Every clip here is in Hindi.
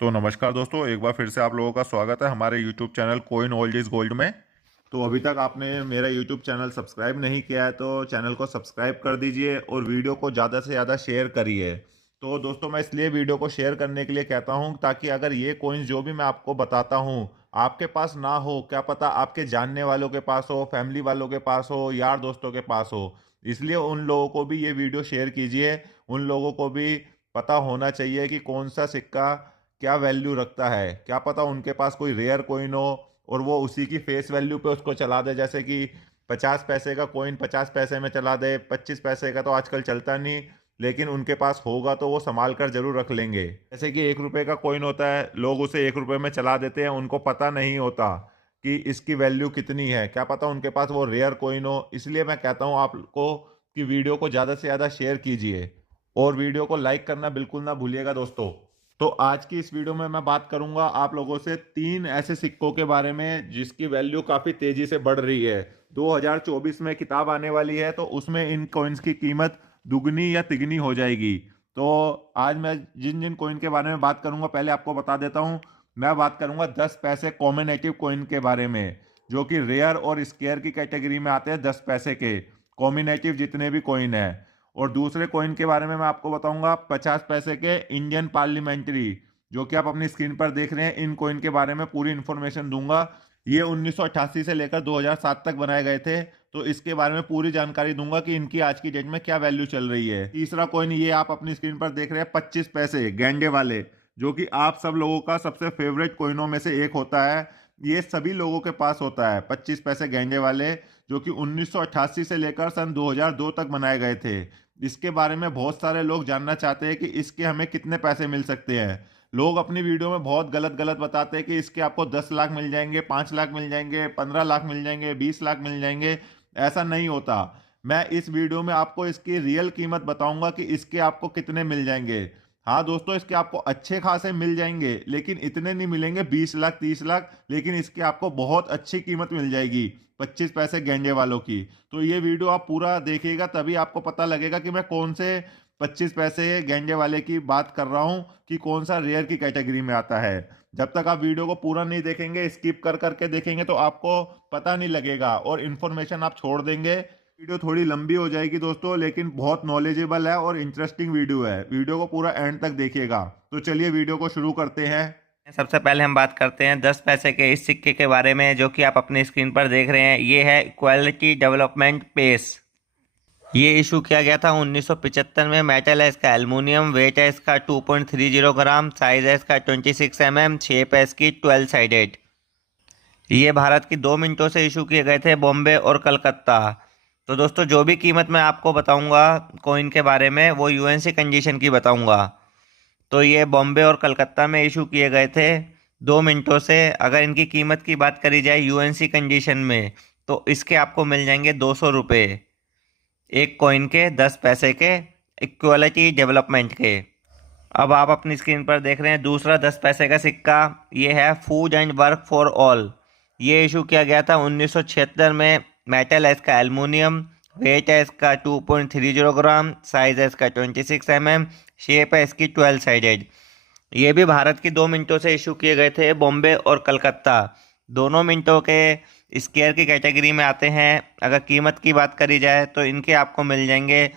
तो नमस्कार दोस्तों, एक बार फिर से आप लोगों का स्वागत है हमारे YouTube channel coin old is gold में। तो अभी तक आपने मेरा यूट्यूब चैनल सब्सक्राइब नहीं किया है तो चैनल को सब्सक्राइब कर दीजिए और वीडियो को ज़्यादा से ज़्यादा शेयर करिए। तो दोस्तों, मैं इसलिए वीडियो को शेयर करने के लिए कहता हूँ ताकि अगर ये कोइंस जो भी मैं आपको बताता हूँ आपके पास ना हो, क्या पता आपके जानने वालों के पास हो, फैमिली वालों के पास हो, यार दोस्तों के पास हो। इसलिए उन लोगों को भी ये वीडियो शेयर कीजिए। उन लोगों को भी पता होना चाहिए कि कौन सा सिक्का क्या वैल्यू रखता है। क्या पता उनके पास कोई रेयर कोइन हो और वो उसी की फेस वैल्यू पे उसको चला दे। जैसे कि 50 पैसे का कोइन 50 पैसे में चला दे, 25 पैसे का तो आजकल चलता नहीं, लेकिन उनके पास होगा तो वो संभाल कर जरूर रख लेंगे। जैसे कि 1 रुपए का कोइन होता है, लोग उसे 1 रुपए में चला देते हैं, उनको पता नहीं होता कि इसकी वैल्यू कितनी है। क्या पता उनके पास वो रेयर कोइन हो। इसलिए मैं कहता हूँ आपको कि वीडियो को ज़्यादा से ज़्यादा शेयर कीजिए और वीडियो को लाइक करना बिल्कुल ना भूलिएगा दोस्तों। तो आज की इस वीडियो में मैं बात करूंगा आप लोगों से 3 ऐसे सिक्कों के बारे में जिसकी वैल्यू काफ़ी तेज़ी से बढ़ रही है। 2024 में किताब आने वाली है तो उसमें इन कॉइन्स की कीमत दुगनी या तिगनी हो जाएगी। तो आज मैं जिन जिन कॉइन के बारे में बात करूंगा पहले आपको बता देता हूं। मैं बात करूंगा 10 पैसे कॉम्बिनेटिव कॉइन के बारे में, जो कि रेयर और स्केयर की कैटेगरी में आते हैं। 10 पैसे के कॉम्बिनेटिव जितने भी कॉइन है। और दूसरे कॉइन के बारे में मैं आपको बताऊंगा 50 पैसे के इंडियन पार्लियामेंट्री, जो कि आप अपनी स्क्रीन पर देख रहे हैं। इन कॉइन के बारे में पूरी इंफॉर्मेशन दूंगा। ये 1988 से लेकर 2007 तक बनाए गए थे, तो इसके बारे में पूरी जानकारी दूंगा कि इनकी आज की डेट में क्या वैल्यू चल रही है। तीसरा कॉइन ये आप अपनी स्क्रीन पर देख रहे हैं 25 पैसे गेंडे वाले, जो कि आप सब लोगों का सबसे फेवरेट कॉइनों में से एक होता है। ये सभी लोगों के पास होता है 25 पैसे गेंडे वाले, जो कि 1988 से लेकर सन 2002 तक बनाए गए थे। इसके बारे में बहुत सारे लोग जानना चाहते हैं कि इसके हमें कितने पैसे मिल सकते हैं। लोग अपनी वीडियो में बहुत गलत गलत बताते हैं कि इसके आपको 10 लाख मिल जाएंगे, 5 लाख मिल जाएंगे, 15 लाख मिल जाएंगे, 20 लाख मिल जाएंगे। ऐसा नहीं होता। मैं इस वीडियो में आपको इसकी रियल कीमत बताऊंगा कि इसके आपको कितने मिल जाएंगे। हाँ दोस्तों, इसके आपको अच्छे खासे मिल जाएंगे, लेकिन इतने नहीं मिलेंगे 20 लाख 30 लाख, लेकिन इसकी आपको बहुत अच्छी कीमत मिल जाएगी 25 पैसे गेंडे वालों की। तो ये वीडियो आप पूरा देखिएगा तभी आपको पता लगेगा कि मैं कौन से 25 पैसे गेंडे वाले की बात कर रहा हूँ, कि कौन सा रेयर की कैटेगरी में आता है। जब तक आप वीडियो को पूरा नहीं देखेंगे, स्किप कर करके देखेंगे तो आपको पता नहीं लगेगा और इन्फॉर्मेशन आप छोड़ देंगे। वीडियो थोड़ी लंबी हो जाएगी दोस्तों, लेकिन बहुत नॉलेजेबल है और इंटरेस्टिंग वीडियो है। वीडियो को पूरा एंड तक देखिएगा। तो चलिए वीडियो को शुरू करते हैं। सबसे पहले हम बात करते हैं 10 पैसे के इस सिक्के के बारे में, जो कि आप अपनी स्क्रीन पर देख रहे हैं। ये है इक्वालिटी डेवलपमेंट पेस। ये इशू किया गया था 1975 में। मेटल है इसका एल्युमिनियम, वेट है इसका 2.30 ग्राम, साइज है इसका 26 mm, शेप है इसकी 12 साइडेड। ये भारत की 2 मिनटों से इशू किए गए थे, बॉम्बे और कलकत्ता। तो दोस्तों, जो भी कीमत मैं आपको बताऊंगा कॉइन के बारे में वो यूएनसी कंडीशन की बताऊंगा। तो ये बॉम्बे और कलकत्ता में इशू किए गए थे 2 मिनटों से। अगर इनकी कीमत की बात करी जाए यूएनसी कंडीशन में तो इसके आपको मिल जाएंगे 200 रुपये एक कॉइन के, 10 पैसे के, इक्वलिटी डेवलपमेंट के। अब आप अपनी स्क्रीन पर देख रहे हैं दूसरा 10 पैसे का सिक्का। ये है food and work for all. ये इशू किया गया था 1976 में। मेटल है इसका एल्युमिनियम, वेट है इसका 2.30 ग्राम, साइज है इसका 26 mm, शेप है इसकी 12 साइडेड। ये भी भारत की 2 मिनटों से इशू किए गए थे, बॉम्बे और कलकत्ता। दोनों मिनटों के स्केयर की कैटेगरी में आते हैं। अगर कीमत की बात करी जाए तो इनके आपको मिल जाएंगे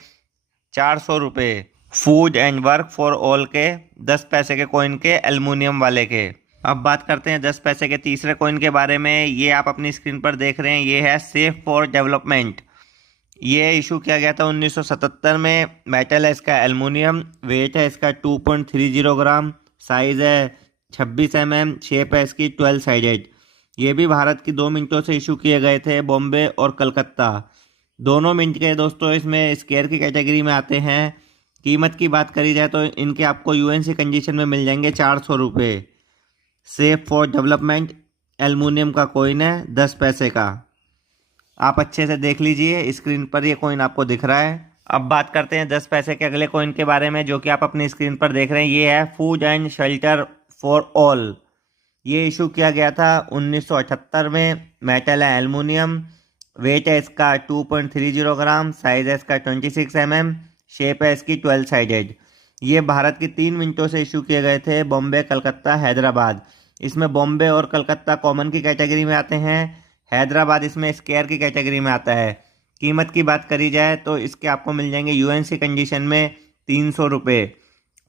400 रुपये food and work for all के, 10 पैसे के कॉइन के, एल्युमिनियम वाले के। अब बात करते हैं 10 पैसे के तीसरे कॉइन के बारे में। ये आप अपनी स्क्रीन पर देख रहे हैं। ये है सेफ फॉर डेवलपमेंट। ये इशू किया गया था 1977 में। मेटल है इसका एल्युमिनियम, वेट है इसका 2.30 ग्राम, साइज है 26 mm, शेप है इसकी 12 साइडेड। ये भी भारत की 2 मिनटों से इशू किए गए थे, बॉम्बे और कलकत्ता। दोनों मिनट के दोस्तों इसमें स्केयर की कैटेगरी में आते हैं। कीमत की बात करी जाए तो इनके आपको यूएनसी कंडीशन में मिल जाएंगे 400 रुपये। सेफ फॉर डेवलपमेंट एल्युमिनियम का कॉइन है, 10 पैसे का। आप अच्छे से देख लीजिए, स्क्रीन पर ये कॉइन आपको दिख रहा है। अब बात करते हैं 10 पैसे के अगले कॉइन के बारे में, जो कि आप अपनी स्क्रीन पर देख रहे हैं। ये है food and shelter for all. ये इशू किया गया था 1978 में। मेटल है एल्युमिनियम, वेट है इसका 2.30 ग्राम, साइज है इसका 26 mm, शेप है इसकी 12 साइडेड। ये भारत की 3 मिनटों से इशू किए गए थे, बॉम्बे, कलकत्ता, हैदराबाद। इसमें बॉम्बे और कलकत्ता कॉमन की कैटेगरी में आते हैं, हैदराबाद इसमें स्केयर की कैटेगरी में आता है। कीमत की बात करी जाए तो इसके आपको मिल जाएंगे यूएनसी कंडीशन में 300 रुपये,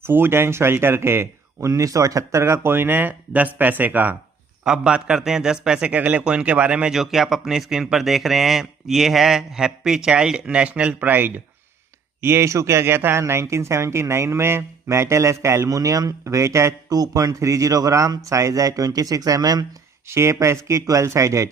फूड एंड शेल्टर के। 1978 का कॉइन है, 10 पैसे का। अब बात करते हैं 10 पैसे के अगले कॉइन के बारे में, जो कि आप अपनी स्क्रीन पर देख रहे हैं। ये है हैप्पी चाइल्ड नेशनल प्राइड। ये इशू किया गया था 1979 में। मेटल है इसका एल्युमिनियम, वेट है 2.30 ग्राम, साइज है 26 mm, शेप है इसकी 12 साइडेड।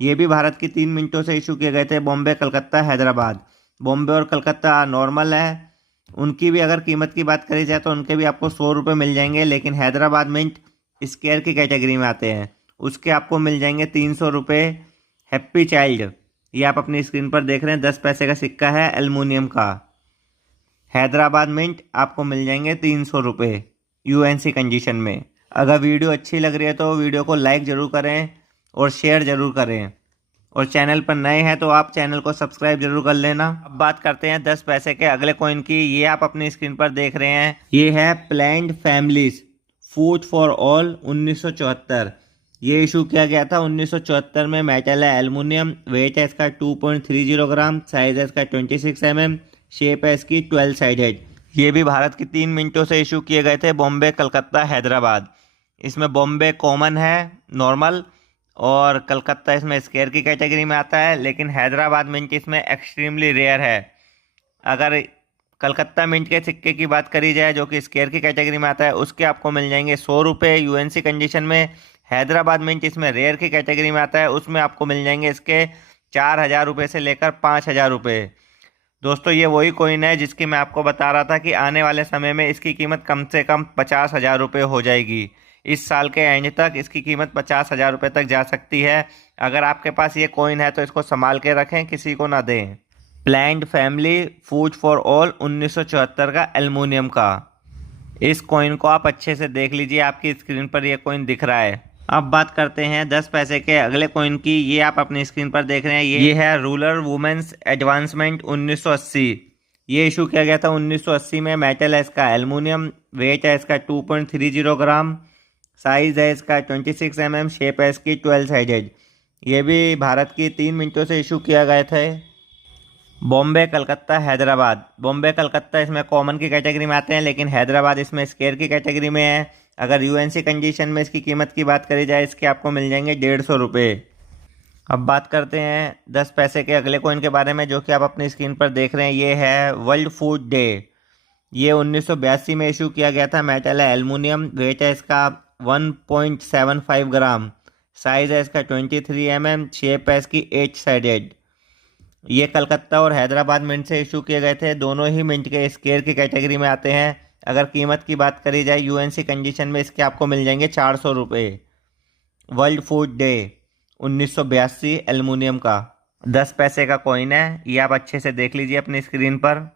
ये भी भारत की 3 मिनटों से इशू किए गए थे, बॉम्बे, कलकत्ता, हैदराबाद। बॉम्बे और कलकत्ता नॉर्मल है। उनकी भी अगर कीमत की बात करी जाए तो उनके भी आपको 100 रुपये मिल जाएंगे, लेकिन हैदराबाद मिंट स्केयर की कैटेगरी में आते हैं, उसके आपको मिल जाएंगे 300 रुपये। हैप्पी चाइल्ड, ये आप अपनी स्क्रीन पर देख रहे हैं, 10 पैसे का सिक्का है एल्युमिनियम का। हैदराबाद मिंट आपको मिल जाएंगे 300 रुपये यूएनसी कंडीशन में। अगर वीडियो अच्छी लग रही है तो वीडियो को लाइक ज़रूर करें और शेयर ज़रूर करें, और चैनल पर नए हैं तो आप चैनल को सब्सक्राइब जरूर कर लेना। अब बात करते हैं 10 पैसे के अगले कॉइन की। ये आप अपनी स्क्रीन पर देख रहे हैं, ये है planned families food for all 1974। ये इशू किया गया था 1974 में। मेटल है एल्युमिनियम, वेट है इसका 2.30 ग्राम, साइज है इसका 26 mm, शेप है इसकी 12 साइडेड। ये भी भारत की 3 मिनटों से इशू किए गए थे, बॉम्बे, कलकत्ता, हैदराबाद। इसमें बॉम्बे कॉमन है, नॉर्मल, और कलकत्ता इसमें स्केयर की कैटेगरी में आता है, लेकिन हैदराबाद मिंट इसमें एक्सट्रीमली रेयर है। अगर कलकत्ता मिंट के सिक्के की बात करी जाए जो कि स्केयर की कैटेगरी में आता है, उसके आपको मिल जाएंगे 100 रुपये यूएनसी कंडीशन में। हैदराबाद मिंट इसमें रेयर की कैटेगरी में आता है, उसमें आपको मिल जाएंगे इसके 4,000 रुपये से लेकर 5,000 रुपये। दोस्तों, ये वही कॉइन है जिसकी मैं आपको बता रहा था कि आने वाले समय में इसकी कीमत कम से कम 50,000 रुपये हो जाएगी। इस साल के एंड तक इसकी कीमत 50,000 रुपये तक जा सकती है। अगर आपके पास ये कॉइन है तो इसको संभाल के रखें, किसी को ना दें। Planned family food for all 1974 का एल्युमिनियम का। इस कॉइन को आप अच्छे से देख लीजिए, आपकी स्क्रीन पर यह कॉइन दिख रहा है। अब बात करते हैं 10 पैसे के अगले कॉइन की। ये आप अपनी स्क्रीन पर देख रहे हैं, ये है रूरल वुमेन्स एडवांसमेंट 1980। ये इशू किया गया था 1980 में। मेटल है इसका एल्युमिनियम, वेट है इसका 2.30 ग्राम, साइज है इसका 26 mm, शेप है इसकी 12 साइडेड। ये भी भारत की 3 मिनटों से इशू किया गए थे, बॉम्बे, कलकत्ता, हैदराबाद। बॉम्बे, कलकत्ता इसमें कॉमन की कैटेगरी में आते हैं, लेकिन हैदराबाद इसमें स्केयर की कैटेगरी में है। अगर यूएनसी कंडीशन में इसकी कीमत की बात करी जाए, इसके आपको मिल जाएंगे 150 रुपये। अब बात करते हैं 10 पैसे के अगले कॉइन के बारे में, जो कि आप अपनी स्क्रीन पर देख रहे हैं। ये है वर्ल्ड फूड डे। ये 1982 में इशू किया गया था। मेटल है एल्युमिनियम, वेट है इसका 1.75 ग्राम, साइज है इसका 23 mm, शेप है इसकी 8 साइडेड। ये कलकत्ता और हैदराबाद मिंट से इशू किए गए थे, दोनों ही मिंट के स्केयर की कैटेगरी में आते हैं। अगर कीमत की बात करी जाए यूएनसी कंडीशन में, इसके आपको मिल जाएंगे 400 रुपये। वर्ल्ड फूड डे 1982 एल्युमिनियम का 10 पैसे का कॉइन है, ये आप अच्छे से देख लीजिए अपनी स्क्रीन पर।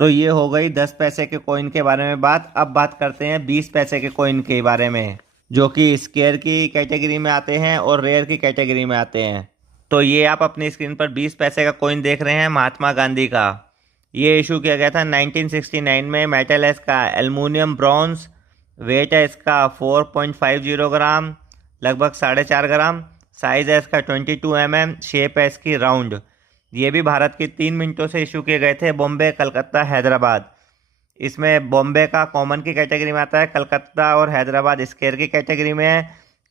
तो ये हो गई 10 पैसे के कॉइन के बारे में बात। अब बात करते हैं 20 पैसे के कॉइन के बारे में, जो कि स्केयर की कैटेगरी में आते हैं और रेयर की कैटेगरी में आते हैं। तो ये आप अपनी स्क्रीन पर 20 पैसे का कॉइन देख रहे हैं, महात्मा गांधी का। ये इशू किया गया था 1969 में। मेटल है इसका एल्युमिनियम ब्रॉन्ज, वेट है इसका 4.50 ग्राम, लगभग 4.5 ग्राम, साइज है इसका 22 mm, शेप है इसकी राउंड। ये भी भारत की 3 मिनटों से इशू किए गए थे, बॉम्बे, कलकत्ता, हैदराबाद। इसमें बॉम्बे का कॉमन की कैटेगरी में आता है, कलकत्ता और हैदराबाद स्केयर की कैटेगरी में है।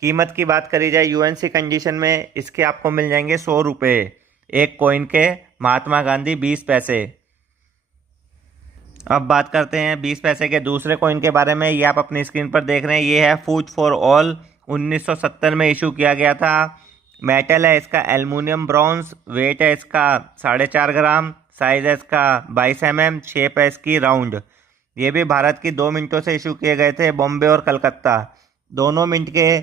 कीमत की बात करी जाए यूएनसी कंडीशन में, इसके आपको मिल जाएंगे 100 रुपये एक कॉइन के, महात्मा गांधी 20 पैसे। अब बात करते हैं 20 पैसे के दूसरे कॉइन के बारे में। ये आप अपनी स्क्रीन पर देख रहे हैं, ये है फूड फॉर ऑल 1970 में इशू किया गया था। मेटल है इसका एल्युमिनियम ब्रॉन्ज, वेट है इसका 4.5 ग्राम, साइज है इसका 22 mm, शेप है इसकी राउंड। ये भी भारत की 2 मिनटों से इशू किए गए थे, बॉम्बे और कलकत्ता। दोनों मिनट के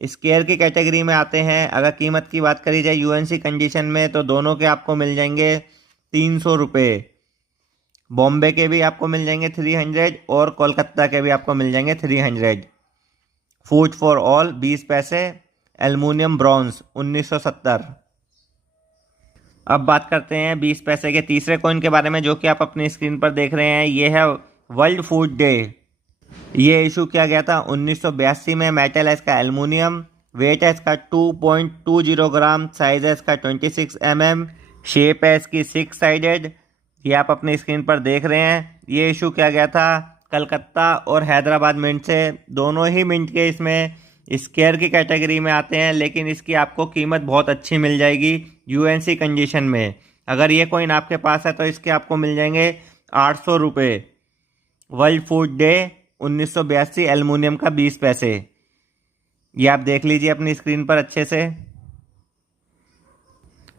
स्केयर की कैटेगरी में आते हैं। अगर कीमत की बात करी जाए यूएनसी कंडीशन में, तो दोनों के आपको मिल जाएंगे 300 रुपये। बॉम्बे के भी आपको मिल जाएंगे 300 और कोलकाता के भी आपको मिल जाएंगे 300। फूड फॉर ऑल 20 पैसे, एल्युमिनियम ब्रॉन्ज 1970। अब बात करते हैं 20 पैसे के तीसरे कॉइन के बारे में, जो कि आप अपनी स्क्रीन पर देख रहे हैं। ये है वर्ल्ड फूड डे। ये इशू किया गया था 1982 में। मेटल है इसका एल्युमिनियम, वेट है इसका 2.20 ग्राम, साइज है इसका 26 mm, शेप है इसकी 6 साइडेड। ये आप अपनी स्क्रीन पर देख रहे हैं। ये इशू किया गया था कलकत्ता और हैदराबाद मिंट से। दोनों ही मिंट के इसमें स्केयर की कैटेगरी में आते हैं, लेकिन इसकी आपको कीमत बहुत अच्छी मिल जाएगी यूएनसी कंडीशन में। अगर ये कॉइन आपके पास है तो इसके आपको मिल जाएंगे 800 रुपये। वर्ल्ड फूड डे 1982, एल्युमिनियम का 20 पैसे। ये आप देख लीजिए अपनी स्क्रीन पर अच्छे से।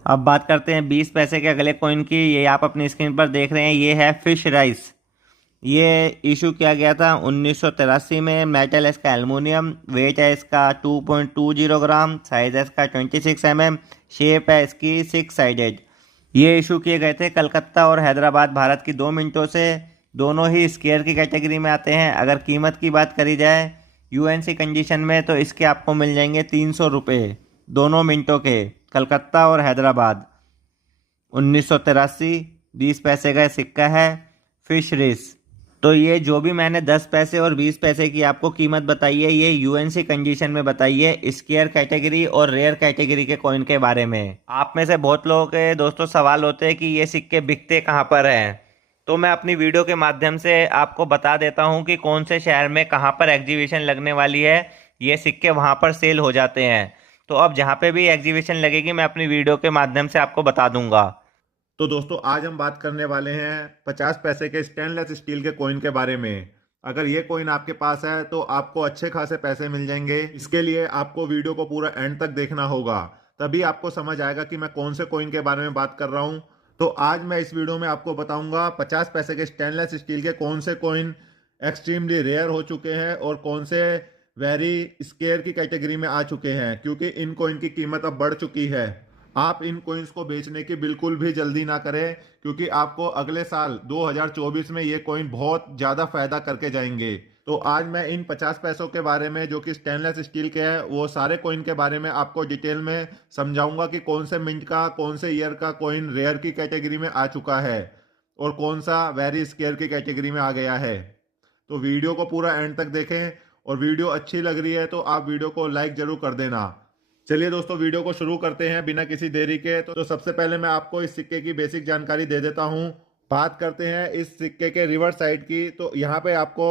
अब बात करते हैं 20 पैसे के अगले कॉइन की। ये आप अपनी स्क्रीन पर देख रहे हैं, ये है फिश राइस। ये इशू किया गया था 1983 में। मेटल है इसका एल्युमिनियम, वेट है इसका 2.20 ग्राम, साइज है इसका 26 mm, शेप है इसकी 6 साइडेड। ये इशू किए गए थे कलकत्ता और हैदराबाद भारत की 2 मिनटों से। दोनों ही स्केयर की कैटेगरी में आते हैं। अगर कीमत की बात करी जाए यूएनसी कंडीशन में तो इसके आपको मिल जाएंगे 300 रुपये दोनों मिनटों के, कलकत्ता और हैदराबाद। 1983, 20 पैसे का सिक्का है, फिश रिस। तो ये जो भी मैंने 10 पैसे और 20 पैसे की आपको कीमत बताई है, ये यूएनसी कंडीशन में बताई है स्केयर कैटेगरी और रेयर कैटेगरी के कॉइन के बारे में। आप में से बहुत लोगों के दोस्तों सवाल होते हैं कि ये सिक्के बिकते कहाँ पर हैं। तो मैं अपनी वीडियो के माध्यम से आपको बता देता हूँ कि कौन से शहर में कहाँ पर एग्जीबिशन लगने वाली है। ये सिक्के वहाँ पर सेल हो जाते हैं। तो अब जहाँ पे भी एग्जीबिशन लगेगी मैं अपनी वीडियो के माध्यम से आपको बता दूंगा। तो दोस्तों आज हम बात करने वाले हैं 50 पैसे के स्टेनलेस स्टील के कॉइन के बारे में। अगर ये कॉइन आपके पास है तो आपको अच्छे खासे पैसे मिल जाएंगे। इसके लिए आपको वीडियो को पूरा एंड तक देखना होगा, तभी आपको समझ आएगा कि मैं कौन से कॉइन के बारे में बात कर रहा हूँ। तो आज मैं इस वीडियो में आपको बताऊंगा 50 पैसे के स्टेनलेस स्टील के कौन से कॉइन एक्सट्रीमली रेयर हो चुके हैं और कौन से वेरी स्केयर की कैटेगरी में आ चुके हैं, क्योंकि इन कॉइन की कीमत अब बढ़ चुकी है। आप इन कॉइन्स को बेचने की बिल्कुल भी जल्दी ना करें, क्योंकि आपको अगले साल 2024 में ये कॉइन बहुत ज़्यादा फायदा करके जाएंगे। तो आज मैं इन 50 पैसों के बारे में जो कि स्टेनलेस स्टील के हैं वो सारे कॉइन के बारे में आपको डिटेल में समझाऊंगा कि कौन से मिंट का कौन से ईयर का कॉइन रेयर की कैटेगरी में आ चुका है और कौन सा वेरी स्केयर की कैटेगरी में आ गया है। तो वीडियो को पूरा एंड तक देखें, और वीडियो अच्छी लग रही है तो आप वीडियो को लाइक जरूर कर देना। चलिए दोस्तों वीडियो को शुरू करते हैं बिना किसी देरी के। तो सबसे पहले मैं आपको इस सिक्के की बेसिक जानकारी दे देता हूं। बात करते हैं इस सिक्के के रिवर्स साइड की। तो यहाँ पे आपको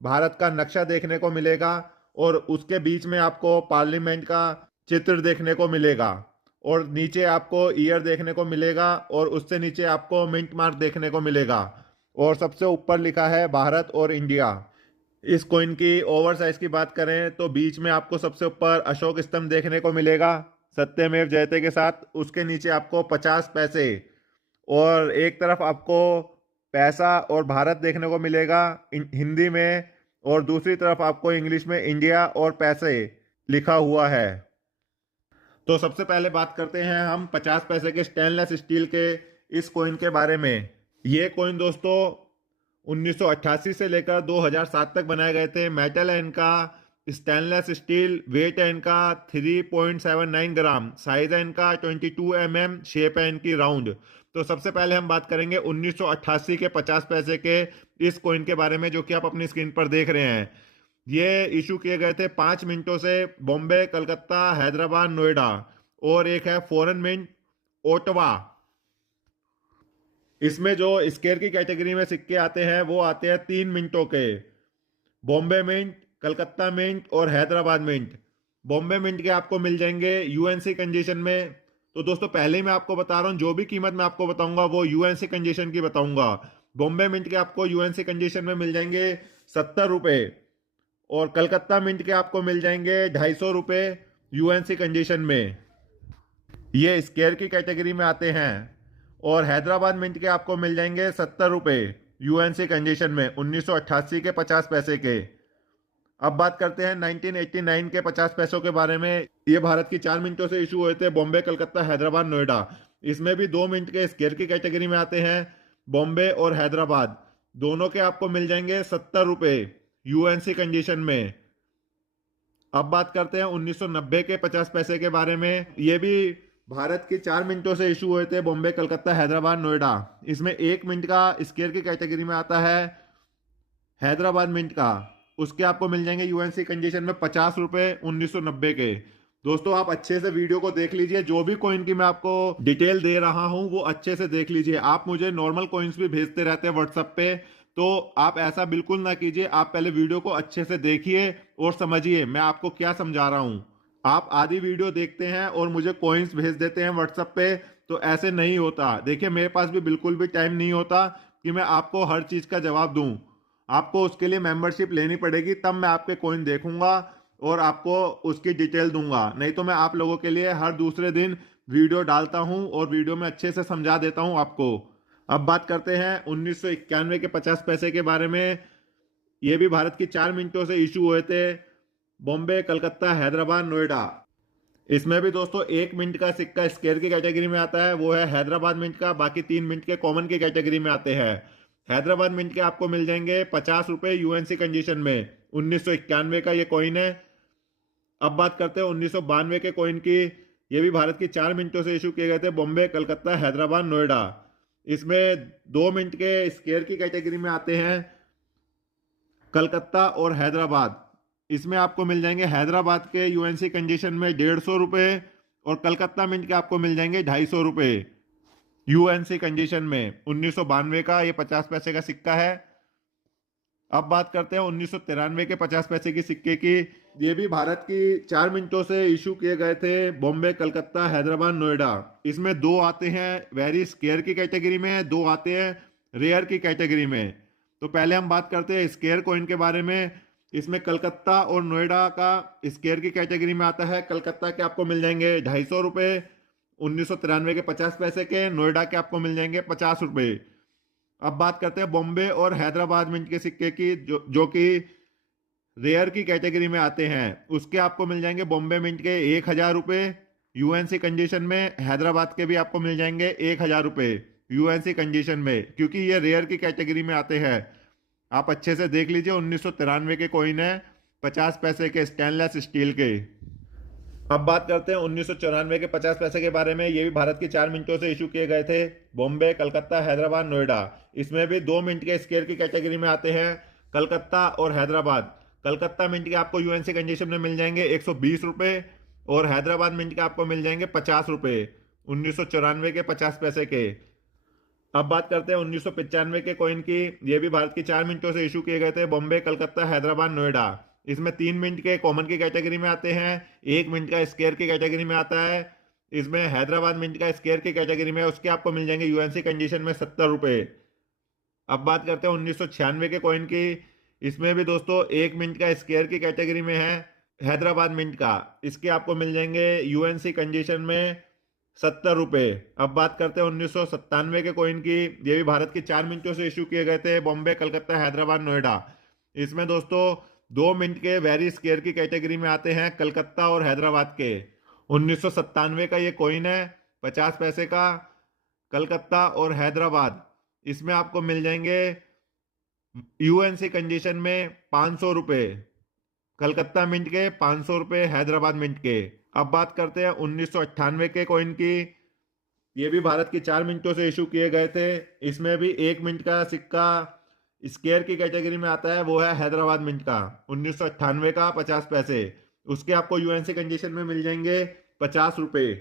भारत का नक्शा देखने को मिलेगा और उसके बीच में आपको पार्लियामेंट का चित्र देखने को मिलेगा, और नीचे आपको ईयर देखने को मिलेगा, और उससे नीचे आपको मिंट मार्क देखने को मिलेगा, और सबसे ऊपर लिखा है भारत और इंडिया। इस कॉइन की ओवर साइज की बात करें तो बीच में आपको सबसे ऊपर अशोक स्तंभ देखने को मिलेगा सत्यमेव जयते के साथ। उसके नीचे आपको 50 पैसे और एक तरफ आपको पैसा और भारत देखने को मिलेगा हिंदी में, और दूसरी तरफ आपको इंग्लिश में इंडिया और पैसे लिखा हुआ है। तो सबसे पहले बात करते हैं हम 50 पैसे के स्टेनलेस स्टील के इस कॉइन के बारे में। ये कॉइन दोस्तों 1988 से लेकर 2007 तक बनाए गए थे। मेटल है इनका स्टेनलेस स्टील, वेट है इनका 3.79 ग्राम, साइज है इनका 22 mm, शेप है इनकी राउंड। तो सबसे पहले हम बात करेंगे 1988 के 50 पैसे के इस कॉइन के बारे में, जो कि आप अपनी स्क्रीन पर देख रहे हैं। ये इशू किए गए थे 5 मिनटों से बॉम्बे, कलकत्ता, हैदराबाद, नोएडा, और एक है फॉरेन मिंट ओटवा। इसमें जो स्केयर की कैटेगरी में सिक्के आते हैं वो आते हैं 3 मिनटों के, बॉम्बे मिंट, कलकत्ता मिंट और हैदराबाद मिंट। बॉम्बे मिंट के आपको मिल जाएंगे यूएनसी कंडीशन में। तो दोस्तों पहले ही मैं आपको बता रहा हूँ, जो भी कीमत मैं आपको बताऊंगा वो यूएनसी कंडीशन की बताऊंगा। बॉम्बे मिंट के आपको यूएनसी कंडीशन में मिल जाएंगे 70 रुपये, और कलकत्ता मिंट के आपको मिल जाएंगे 250 रुपये यूएनसी कंडीशन में। ये स्केयर की कैटेगरी में आते हैं। और हैदराबाद मिंट के आपको मिल जाएंगे 70 रुपये यूएनसी कंडीशन में 1988 के 50 पैसे के। अब बात करते हैं 1989 के 50 पैसों के बारे में। ये भारत की 4 मिनटों से इशू हुए थे बॉम्बे, कलकत्ता, हैदराबाद, नोएडा। इसमें भी 2 मिनट के स्केयर की कैटेगरी में आते हैं बॉम्बे और हैदराबाद। दोनों के आपको मिल जाएंगे 70 रुपये यूएनसी कंडीशन में। अब बात करते हैं 1990 के 50 पैसे के बारे में। ये भी भारत की 4 मिनटों से इशू हुए थे बॉम्बे, कलकत्ता, हैदराबाद, नोएडा। इसमें 1 मिनट का स्केयर की कैटेगरी में आता है हैदराबाद मिंट का, उसके आपको मिल जाएंगे यूएनसी कंडीशन में 50 रुपये 1990 के। दोस्तों आप अच्छे से वीडियो को देख लीजिए, जो भी कॉइन की मैं आपको डिटेल दे रहा हूं वो अच्छे से देख लीजिए। आप मुझे नॉर्मल कॉइन्स भी भेजते रहते हैं व्हाट्सएप पे, तो आप ऐसा बिल्कुल ना कीजिए। आप पहले वीडियो को अच्छे से देखिए और समझिए मैं आपको क्या समझा रहा हूं। आप आधी वीडियो देखते हैं और मुझे कॉइन्स भेज देते हैं व्हाट्सएप पे, तो ऐसे नहीं होता। देखिए मेरे पास भी बिल्कुल भी टाइम नहीं होता कि मैं आपको हर चीज़ का जवाब दूं। आपको उसके लिए मेंबरशिप लेनी पड़ेगी, तब मैं आपके कॉइन देखूंगा और आपको उसकी डिटेल दूंगा। नहीं तो मैं आप लोगों के लिए हर दूसरे दिन वीडियो डालता हूं और वीडियो में अच्छे से समझा देता हूं आपको। अब बात करते हैं 1991 के 50 पैसे के बारे में। ये भी भारत की 4 मिनटों से इशू हुए थे, बॉम्बे, कलकत्ता, हैदराबाद, नोएडा। इसमें भी दोस्तों 1 मिनट का सिक्का स्क्वायर की कैटेगरी में आता है, वो है हैदराबाद मिंट का। बाकी 3 मिनट के कॉमन की कैटेगरी में आते हैं। हैदराबाद मिंट के आपको मिल जाएंगे 50 रुपये यूएनसी कंडीशन में। 1991 का ये कॉइन है। अब बात करते हैं 1992 के कॉइन की। ये भी भारत की 4 मिनटों से इशू किए गए थे, बॉम्बे, कलकत्ता, हैदराबाद, नोएडा। इसमें 2 मिनट के स्क्वायर की कैटेगरी में आते हैं कलकत्ता और हैदराबाद। इसमें आपको मिल जाएंगे हैदराबाद के यूएनसी कंडीशन में 150 रुपये और कलकत्ता मिंट के आपको मिल जाएंगे 250 रुपये यूएनसी कंडीशन में। 1992 का ये 50 पैसे का सिक्का है। अब बात करते हैं 1993 के 50 पैसे की सिक्के की। ये भी भारत की 4 मिनटों से इशू किए गए थे, बॉम्बे, कलकत्ता, हैदराबाद, नोएडा। इसमें 2 आते हैं वेरी स्केयर की कैटेगरी में, 2 आते हैं रेयर की कैटेगरी में। तो पहले हम बात करते हैं स्केयर कॉइन के बारे में। इसमें कलकत्ता और नोएडा का स्केयर की कैटेगरी में आता है। कलकत्ता के आपको मिल जाएंगे 250 रुपये 1993 के 50 पैसे के, नोएडा के आपको मिल जाएंगे 50 रुपये। अब बात करते हैं बॉम्बे और हैदराबाद मिंट के सिक्के की, जो कि रेयर की कैटेगरी में आते हैं। उसके आपको मिल जाएंगे बॉम्बे मिंट के 1000 रुपये यूएनसी कंडीशन में, हैदराबाद के भी आपको मिल जाएंगे 1000 रुपये यूएनसी कंडीशन में, क्योंकि ये रेयर की कैटेगरी में आते हैं। आप अच्छे से देख लीजिए, 1993 के कॉइन है, 50 पैसे के स्टेनलेस स्टील के। अब बात करते हैं 1994 के 50 पैसे के बारे में। ये भी भारत की 4 मिनटों से इशू किए गए थे, बॉम्बे, कलकत्ता, हैदराबाद, नोएडा। इसमें भी 2 मिनट के स्केयर की कैटेगरी में आते हैं कलकत्ता और हैदराबाद। कलकत्ता मिंट के आपको यूएनसी कंडीशन में मिल जाएंगे 120 रुपये और हैदराबाद मिंट के आपको मिल जाएंगे 50 रुपये 1994 के 50 पैसे के। अब बात करते हैं 1995 के कॉइन की। ये भी भारत की 4 मिनटों से इशू किए गए थे, बॉम्बे, कलकत्ता, हैदराबाद, नोएडा। इसमें 3 मिनट के कॉमन की कैटेगरी में आते हैं, 1 मिनट का स्क्वायर की कैटेगरी में आता है। इसमें हैदराबाद मिंट का स्क्वायर की कैटेगरी में, उसके आपको मिल जाएंगे यूएनसी कंडीशन में 70 रुपये। अब बात करते हैं 1996 के कॉइन की। इसमें भी दोस्तों 1 मिनट का स्क्वायर की कैटेगरी में है, हैदराबाद मिंट का। इसके आपको मिल जाएंगे यूएनसी कंडीशन में 70 रुपये। अब बात करते हैं 1997 के कॉइन की। ये भी भारत की 4 मिनटों से इशू किए गए थे, बॉम्बे, कलकत्ता, हैदराबाद, नोएडा। इसमें दोस्तों 2 मिनट के वेरी स्केयर की कैटेगरी में आते हैं कलकत्ता और हैदराबाद के। 1997 का ये कॉइन है, 50 पैसे का, कलकत्ता और हैदराबाद। इसमें आपको मिल जाएंगे यूएनसी कंडीशन में 500 रुपये कलकत्ता मिंट के, 500 रुपये हैदराबाद मिंट के। अब बात करते हैं 1998 के कॉइन की। ये भी भारत की 4 मिनटों से इशू किए गए थे। इसमें भी 1 मिनट का सिक्का स्क्वायर की कैटेगरी में आता है, वो है हैदराबाद मिंट का। 1998 का 50 पैसे, उसके आपको यूएनसी कंडीशन में मिल जाएंगे 50 रुपये।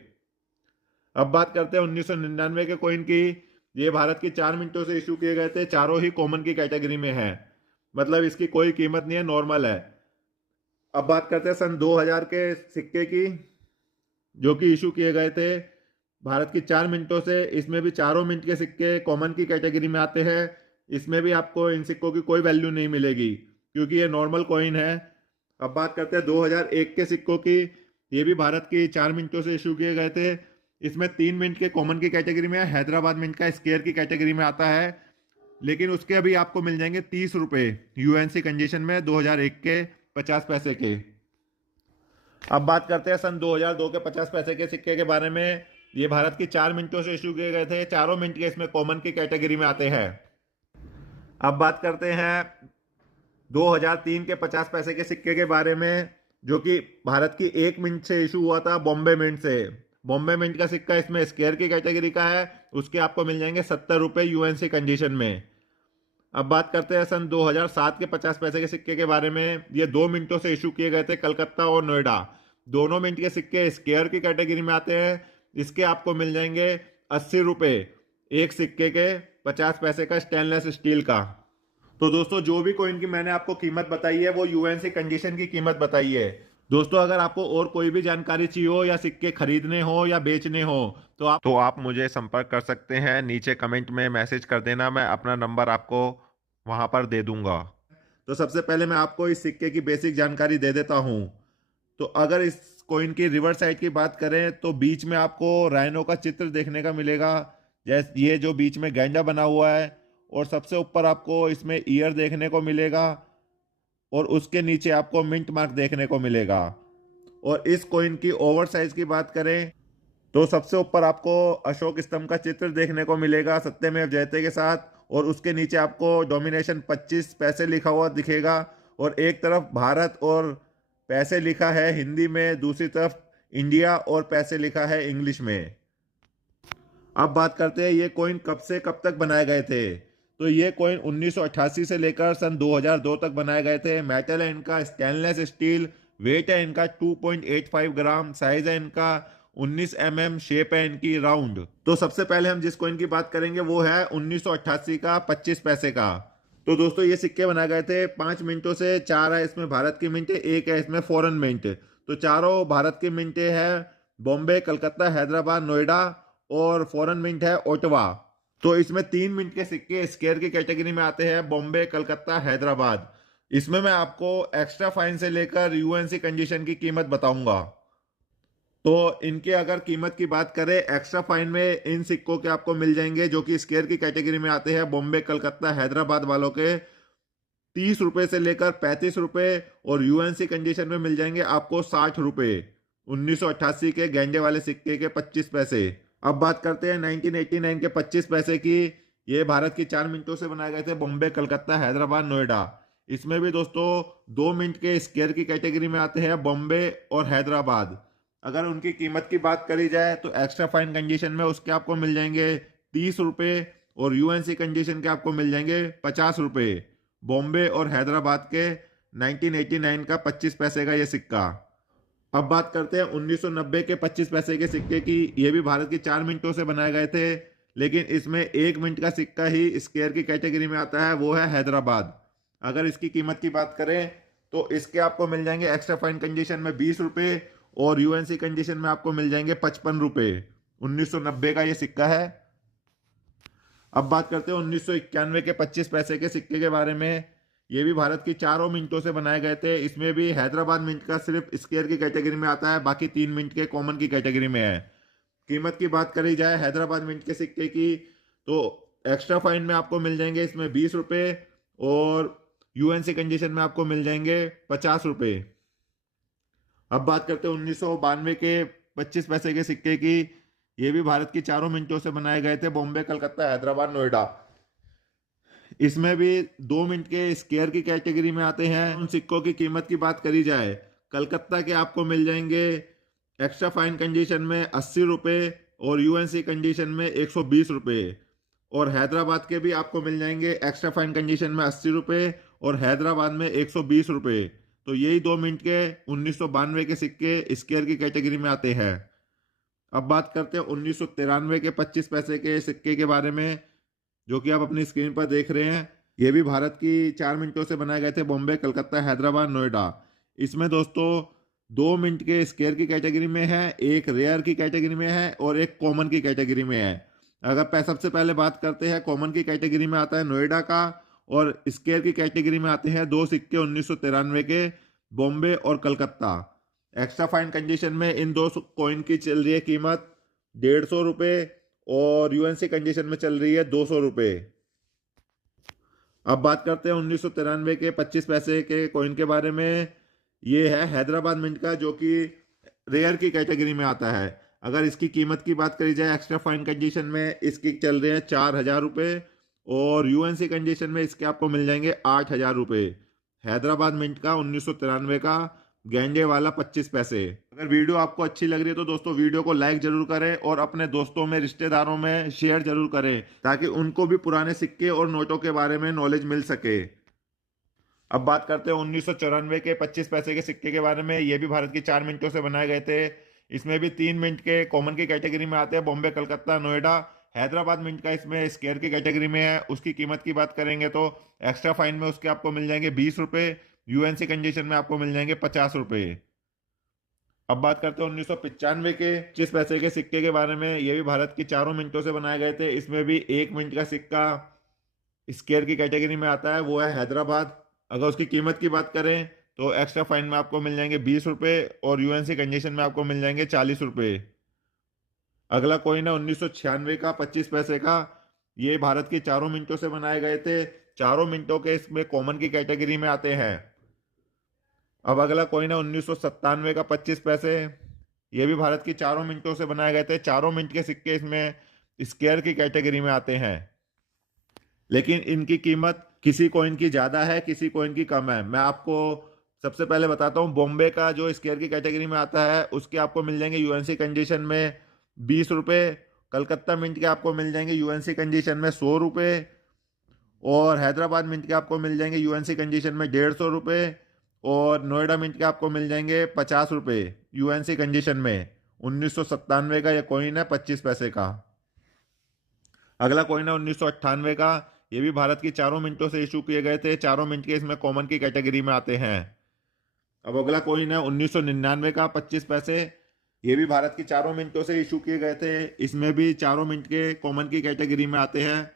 अब बात करते हैं 1999 के कॉइन की। ये भारत की 4 मिनटों से इशू किए गए थे, चारों ही कॉमन की कैटेगरी में है, मतलब इसकी कोई कीमत नहीं है, नॉर्मल है। अब बात करते हैं सन 2000 के सिक्के की, जो कि इशू किए गए थे भारत की 4 मिनटों से। इसमें भी 4 मिनट के सिक्के कॉमन की कैटेगरी में आते हैं। इसमें भी आपको इन सिक्कों की कोई वैल्यू नहीं मिलेगी, क्योंकि ये नॉर्मल कॉइन है। अब बात करते हैं 2001 के सिक्कों की। ये भी भारत की 4 मिनटों से इशू किए गए थे। इसमें 3 मिनट के कॉमन की कैटेगरी में, हैदराबाद मिंट का स्क्वायर की कैटेगरी में आता है, लेकिन उसके अभी आपको मिल जाएंगे 30 रुपये यूएनसी कंडीशन में, 2001 के 50 पैसे के। अब बात करते हैं सन 2002 के 50 पैसे के सिक्के के बारे में। ये भारत की 4 मिनटों से इशू किए गए थे, 4 मिनट के इसमें कॉमन की कैटेगरी में आते हैं। अब बात करते हैं 2003 के 50 पैसे के सिक्के के बारे में, जो कि भारत की 1 मिनट से इशू हुआ था, बॉम्बे मिंट से। बॉम्बे मिंट का सिक्का इसमें स्क्वायर की कैटेगरी का है, उसके आपको मिल जाएंगे 70 रुपये यूएनसी कंडीशन में। अब बात करते हैं सन 2007 के 50 पैसे के सिक्के के बारे में। ये 2 मिनटों से इशू किए गए थे, कलकत्ता और नोएडा। दोनों मिनट के सिक्के स्क्वायर की कैटेगरी में आते हैं। इसके आपको मिल जाएंगे 80 रुपये एक सिक्के के 50 पैसे का, स्टेनलेस स्टील का। तो दोस्तों जो भी कॉइन की मैंने आपको कीमत बताई है वो यूएनसी कंडीशन की कीमत बताई है। दोस्तों अगर आपको और कोई भी जानकारी चाहिए हो या सिक्के खरीदने हो या बेचने हो तो आप मुझे संपर्क कर सकते हैं। नीचे कमेंट में मैसेज कर देना, मैं अपना नंबर आपको वहां पर दे दूंगा। तो सबसे पहले मैं आपको इस सिक्के की बेसिक जानकारी दे देता हूं। तो अगर इस कॉइन की रिवर्स साइड की बात करें तो बीच में आपको राइनो का चित्र देखने का मिलेगा, जैसे ये जो बीच में गैंडा बना हुआ है। और सबसे ऊपर आपको इसमें ईयर देखने को मिलेगा और उसके नीचे आपको मिंट मार्क देखने को मिलेगा। और इस कॉइन की ओवर साइज की बात करें तो सबसे ऊपर आपको अशोक स्तंभ का चित्र देखने को मिलेगा सत्यमेव जयते के साथ, और उसके नीचे आपको डोमिनेशन 25 पैसे लिखा हुआ दिखेगा। और एक तरफ भारत और पैसे लिखा है हिंदी में, दूसरी तरफ इंडिया और पैसे लिखा है इंग्लिश में। अब बात करते हैं ये कॉइन कब से कब तक बनाए गए थे। तो ये कॉइन 1988 से लेकर सन 2002 तक बनाए गए थे। मेटल है इनका स्टेनलेस स्टील, वेट है इनका 2.85 ग्राम, साइज है इनका 19 mm, शेप है इनकी राउंड। तो सबसे पहले हम जिस कॉइन की बात करेंगे वो है 1988 का 25 पैसे का। तो दोस्तों ये सिक्के बनाए गए थे 5 मिनटों से। 4 है इसमें भारत की मिंट, एक है इसमें फॉरेन मिंट। तो चारों भारत की मिंटें हैं बॉम्बे, कलकत्ता, हैदराबाद, नोएडा, और फॉरेन मिंट है ओटावा। तो इसमें 3 मिनट के सिक्के स्क्वायर की कैटेगरी में आते हैं, बॉम्बे, कलकत्ता, हैदराबाद। इसमें मैं आपको एक्स्ट्रा फाइन से लेकर यूएनसी कंडीशन की कीमत बताऊंगा। तो इनके अगर कीमत की बात करें, एक्स्ट्रा फाइन में इन सिक्कों के आपको मिल जाएंगे जो कि स्क्वायर की कैटेगरी में आते हैं, बॉम्बे, कलकत्ता, हैदराबाद वालों के 30 रुपए से लेकर 35 रुपए, और यूएनसी कंडीशन में मिल जाएंगे आपको 60 रुपए 1988 के गेंडे वाले सिक्के के 25 पैसे। अब बात करते हैं 1989 के 25 पैसे की। ये भारत की 4 मिनटों से बनाए गए थे, बॉम्बे, कलकत्ता, हैदराबाद, नोएडा। इसमें भी दोस्तों 2 मिनट के स्क्वायर की कैटेगरी में आते हैं बॉम्बे और हैदराबाद। अगर उनकी कीमत की बात करी जाए तो एक्स्ट्रा फाइन कंडीशन में उसके आपको मिल जाएंगे 30 रुपए, और यूएनसी कंडीशन के आपको मिल जाएंगे 50 रुपए, बॉम्बे और हैदराबाद के 1989 का 25 पैसे का ये सिक्का। अब बात करते हैं 1990 के 25 पैसे के सिक्के की। ये भी भारत की 4 मिनटों से बनाए गए थे, लेकिन इसमें 1 मिनट का सिक्का ही स्क्वायर की कैटेगरी में आता है, वो है हैदराबाद। अगर इसकी कीमत की बात करें तो इसके आपको मिल जाएंगे एक्स्ट्रा फाइन कंडीशन में 20 रुपए, और यूएनसी कंडीशन में आपको मिल जाएंगे 55 रुपए। 1990 का ये सिक्का है। अब बात करते हैं 1991 के 25 पैसे के सिक्के के बारे में। ये भी भारत की 4 मिनटों से बनाए गए थे। इसमें भी हैदराबाद मिंट का सिर्फ स्क्वायर की कैटेगरी में आता है, बाकी 3 मिनट के कॉमन की कैटेगरी में है। कीमत की बात करी जाए हैदराबाद मिंट के सिक्के की तो एक्स्ट्रा फाइन में आपको मिल जाएंगे इसमें 20 रुपए, और यूएनसी कंडीशन में आपको मिल जाएंगे 50 रुपए। अब बात करते हैं 1992 के 25 पैसे के सिक्के की। ये भी भारत की 4 मिनटों से बनाए गए थे, बॉम्बे, कलकत्ता, हैदराबाद, नोएडा। इसमें भी 2 मिनट के स्क्वायर की कैटेगरी में आते हैं। उन सिक्कों की कीमत की बात करी जाए, कलकत्ता के आपको मिल जाएंगे एक्स्ट्रा फाइन कंडीशन में 80 रुपए, और यूएनसी कंडीशन में 120 रुपए, और हैदराबाद के भी आपको मिल जाएंगे एक्स्ट्रा फाइन कंडीशन में 80 रुपए, और हैदराबाद में 120 रुपए। तो यही 2 मिनट के 1992 के सिक्के स्क्वायर की कैटेगरी में आते हैं। अब बात करते हैं 1993 के 25 पैसे के सिक्के के बारे में, जो कि आप अपनी स्क्रीन पर देख रहे हैं। ये भी भारत की 4 मिनटों से बनाए गए थे, बॉम्बे, कलकत्ता, हैदराबाद, नोएडा। इसमें दोस्तों 2 मिनट के स्क्वायर की कैटेगरी में है, एक रेयर की कैटेगरी में है, और एक कॉमन की कैटेगरी में है। अगर सबसे पहले बात करते हैं कॉमन की कैटेगरी में आता है नोएडा का, और स्क्वायर की कैटेगरी में आते हैं 2 सिक्के 1993 के, बॉम्बे और कलकत्ता। एक्स्ट्रा फाइन कंडीशन में इन 2 कॉइन की चल रही है कीमत 150 रुपए, और यूएनसी कंडीशन में चल रही है 200 रुपए। अब बात करते हैं 1993 के 25 पैसे के कॉइन के बारे में। ये है हैदराबाद मिंट का, जो कि रेयर की कैटेगरी में आता है। अगर इसकी कीमत की बात करी जाए एक्स्ट्रा फाइन कंडीशन में इसकी चल रही है 4000 रुपए, और यूएनसी कंडीशन में इसके आपको मिल जाएंगे 8000 रुपए। हैदराबाद मिंट का 1993 का गेंडे वाला 25 पैसे। अगर वीडियो आपको अच्छी लग रही है तो दोस्तों वीडियो को लाइक जरूर करें और अपने दोस्तों में, रिश्तेदारों में शेयर जरूर करें, ताकि उनको भी पुराने सिक्के और नोटों के बारे में नॉलेज मिल सके। अब बात करते हैं 1994 के 25 पैसे के सिक्के के बारे में। ये भी भारत की 4 मिनटों से बनाए गए थे। इसमें भी 3 मिनट के कॉमन की कैटेगरी में आते हैं, बॉम्बे, कलकत्ता, नोएडा। हैदराबाद मिंट का इसमें स्क्वायर की कैटेगरी में है। उसकी कीमत की बात करेंगे तो एक्स्ट्रा फाइन में उसके आपको मिल जाएंगे 20 रुपये, यूएनसी कंडीशन में आपको मिल जाएंगे 50 रुपये। अब बात करते हैं 1995 के 25 पैसे के सिक्के के बारे में। ये भी भारत की 4 मिनटों से बनाए गए थे। इसमें भी 1 मिनट का सिक्का स्क्वायर की कैटेगरी में आता है, वो है हैदराबाद। अगर उसकी कीमत की बात करें तो एक्स्ट्रा फाइन में आपको मिल जाएंगे 20 रुपये और यूएनसी कंडीशन में आपको मिल जाएंगे 40 रुपये। अगला कॉइन है 1996 का 25 पैसे का। ये भारत की 4 मिनटों से बनाए गए थे। 4 मिनटों के इसमें कॉमन की कैटेगरी में आते हैं। अब अगला कॉइन है 1997 का 25 पैसे। ये भी भारत की 4 मिनटों से बनाए गए थे। 4 मिनट के सिक्के इसमें स्क्वायर की कैटेगरी में आते हैं, लेकिन इनकी कीमत किसी कॉइन की ज़्यादा है, किसी कॉइन की कम है। मैं आपको सबसे पहले बताता हूँ, बॉम्बे का जो स्क्वायर की कैटेगरी में आता है उसके आपको मिल जाएंगे यूएनसी कंडीशन में 20 रुपये। कलकत्ता मिंट के आपको मिल जाएंगे यूएनसी कंडीशन में 100 रुपये। और हैदराबाद मिंट के आपको मिल जाएंगे यूएनसी कंडीशन में 150 रुपये। और नोएडा मिंट के आपको मिल जाएंगे 50 रुपये यूएनसी कंडीशन में। 1997 का यह कॉइन है 25 पैसे का। अगला कॉइन है 1998 का। ये भी भारत की 4 मिनटों से इशू किए गए थे। 4 मिनट के इसमें कॉमन की कैटेगरी में आते हैं। अब अगला कॉइन है 1999 का 25 पैसे। ये भी भारत की 4 मिनटों से इशू किए गए थे। इसमें भी 4 मिनट के कॉमन की कैटेगरी में आते हैं।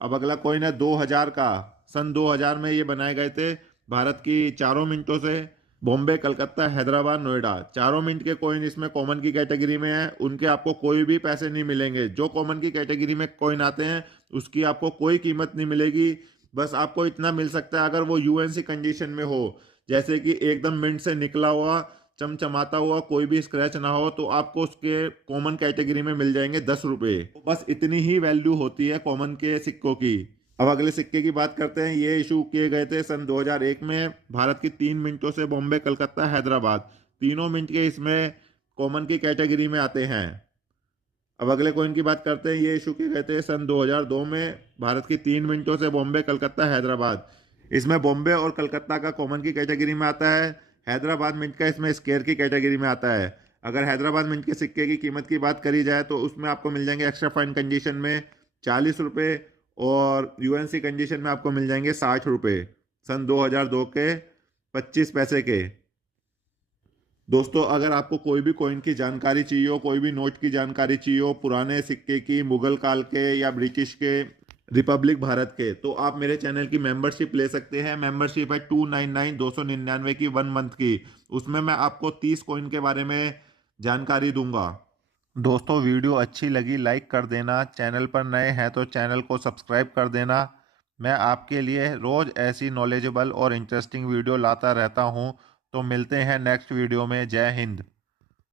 अब अगला कॉइन है 2000 का। सन 2000 में ये बनाए गए थे। भारत की 4 मिनटों से बॉम्बे, कलकत्ता, हैदराबाद, नोएडा। 4 मिनट के कॉइन इसमें कॉमन की कैटेगरी में है। उनके आपको कोई भी पैसे नहीं मिलेंगे। जो कॉमन की कैटेगरी में कॉइन आते हैं उसकी आपको कोई कीमत नहीं मिलेगी। बस आपको इतना मिल सकता है, अगर वो यूएनसी कंडीशन में हो, जैसे कि एकदम मिंट से निकला हुआ, चमचमाता हुआ, कोई भी स्क्रैच ना हो, तो आपको उसके कॉमन कैटेगरी में मिल जाएंगे 10 रुपये। बस इतनी ही वैल्यू होती है कॉमन के सिक्कों की। अब अगले सिक्के की बात करते हैं। ये इशू किए गए थे सन 2001 में। भारत की 3 मिनटों से बॉम्बे, कलकत्ता, हैदराबाद। तीनों मिनट के इसमें कॉमन की कैटेगरी में आते हैं। अब अगले कॉइन की बात करते हैं। ये इशू किए गए थे सन 2002 में। भारत की 3 मिनटों से बॉम्बे, कलकत्ता, हैदराबाद। इसमें बॉम्बे और कलकत्ता का कॉमन की कैटेगरी में आता है। हैदराबाद मिंट का इसमें स्क्वायर की कैटेगरी में आता है। अगर हैदराबाद मिंट के सिक्के की कीमत की बात करी जाए तो उसमें आपको मिल जाएंगे एक्स्ट्रा फाइन कंडीशन में 40 रुपये और यूएनसी कंडीशन में आपको मिल जाएंगे 60 रुपये। सन 2002 के 25 पैसे के। दोस्तों, अगर आपको कोई भी कॉइन की जानकारी चाहिए हो, कोई भी नोट की जानकारी चाहिए हो, पुराने सिक्के की, मुगल काल के या ब्रिटिश के, रिपब्लिक भारत के, तो आप मेरे चैनल की मेंबरशिप ले सकते हैं। मेंबरशिप है 299 की 1 मंथ की। उसमें मैं आपको 30 कॉइन के बारे में जानकारी दूंगा। दोस्तों, वीडियो अच्छी लगी लाइक कर देना। चैनल पर नए हैं तो चैनल को सब्सक्राइब कर देना। मैं आपके लिए रोज़ ऐसी नॉलेजेबल और इंटरेस्टिंग वीडियो लाता रहता हूँ। तो मिलते हैं नेक्स्ट वीडियो में। जय हिंद।